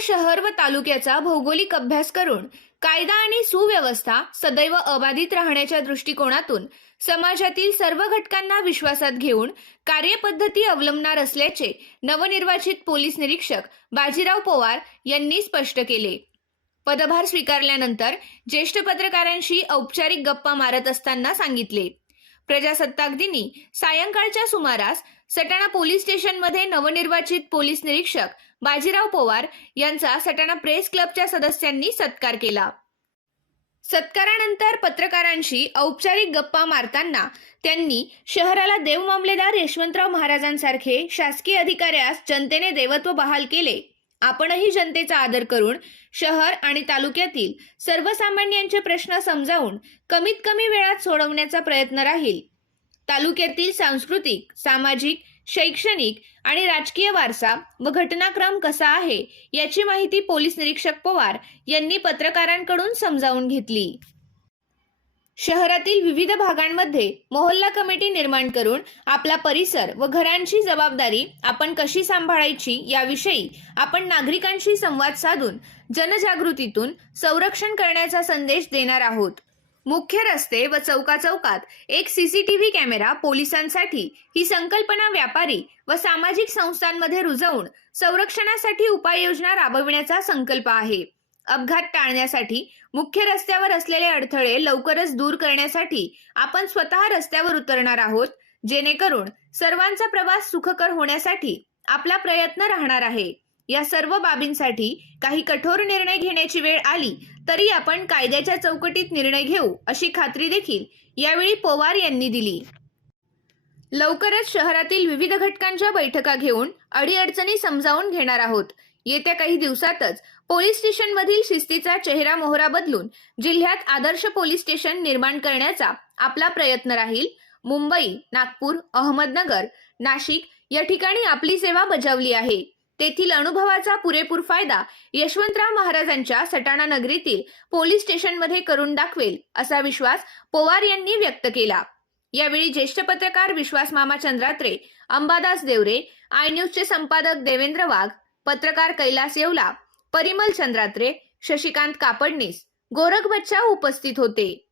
सटाणा शहर व तालुक्याचा भौगोलिक अभ्यास करून कायदा आणि सुव्यवस्था सदैव अबाधित राहण्याच्या दृष्टिकोनातून समाजातील सर्व घटकांना विश्वासात घेऊन कार्यपद्धती अवलंबणार असल्याचे नवनिर्वाचित पोलीस निरीक्षक बाजीराव पवार यांनी स्पष्ट केले. पदभार स्वीकारल्यानंतर ज्येष्ठ पत्रकारांशी औपचारिक गप्पा मारत असताना सांगितले. प्रजासत्ताक दिनी सायंकाळच्या सुमारास सटाणा पोलीस स्टेशनमध्ये नवनिर्वाचित पोलीस निरीक्षक बाजीराव पवार यांचा सटाणा प्रेस क्लबच्या सदस्यांनी सत्कार केला. सत्कारानंतर पत्रकारांशी औपचारिक गप्पा मारताना त्यांनी शहराला देव मामलेदार यशवंतराव महाराजांसारखे शासकीय अधिकाऱ्यास जनतेने देवत्व बहाल केले. आपणही जनतेचा आदर करून शहर आणि तालुक्यातील सर्वसामान्यांचे प्रश्न समजावून कमीत कमी वेळात सोडवण्याचा प्रयत्न राहील. तालुक्यातील सांस्कृतिक सामाजिक शैक्षणिक आणि राजकीय वारसा व घटनाक्रम कसा आहे याची माहिती पोलीस निरीक्षक पवार यांनी पत्रकारांकडून समजावून घेतली. शहरातील विविध भागांमध्ये मोहल्ला कमिटी निर्माण करून आपला परिसर व घरांची जबाबदारी आपण कशी सांभाळायची याविषयी आपण नागरिकांशी संवाद साधून जनजागृतीतून संरक्षण करण्याचा संदेश देणार आहोत. मुख्य रस्ते व चौकाचौकात एक सीसीटीव्ही कॅमेरा पोलिसांसाठी ही संकल्पना व्यापारी व सामाजिक संस्थांमध्ये रुजवून संरक्षणासाठी उपाययोजना राबविण्याचा संकल्प आहे. अपघात टाळण्यासाठी मुख्य रस्त्यावर असलेले अडथळे लवकरच दूर करण्यासाठी आपण स्वतः रस्त्यावर उतरणार आहोत जेणेकरून सर्वांचा प्रवास सुखकर होण्यासाठी आपला प्रयत्न राहणार आहे. या सर्व बाबींसाठी काही कठोर निर्णय घेण्याची वेळ आली तरी आपण कायद्याच्या चौकटीत निर्णय घेऊ अशी खात्री देखील यावेळी पवार यांनी दिली. लवकरच शहरातील विविध घटकांच्या बैठका घेऊन अडीअडचणी समजावून घेणार आहोत. येत्या काही दिवसातच पोलीस स्टेशनमधील शिस्तीचा चेहरा मोहरा बदलून जिल्ह्यात आदर्श पोलीस स्टेशन निर्माण करण्याचा आपला प्रयत्न राहील. मुंबई नागपूर अहमदनगर नाशिक या ठिकाणी आपली सेवा बजावली आहे. तेथील अनुभवाचा पुरेपूर फायदा यशवंतराव महाराजांच्या सटाणा नगरीतील पोलीस स्टेशनमध्ये करून दाखवेल असा विश्वास पवार यांनी व्यक्त केला. यावेळी ज्येष्ठ पत्रकार विश्वास मामा चंद्रात्रे अंबादास देवरे आय न्यूजचे संपादक देवेंद्र वाघ पत्रकार कैलास येवला परिमल चंद्रात्रे शशिकांत कापडणीस गोरख बच्चा उपस्थित होते.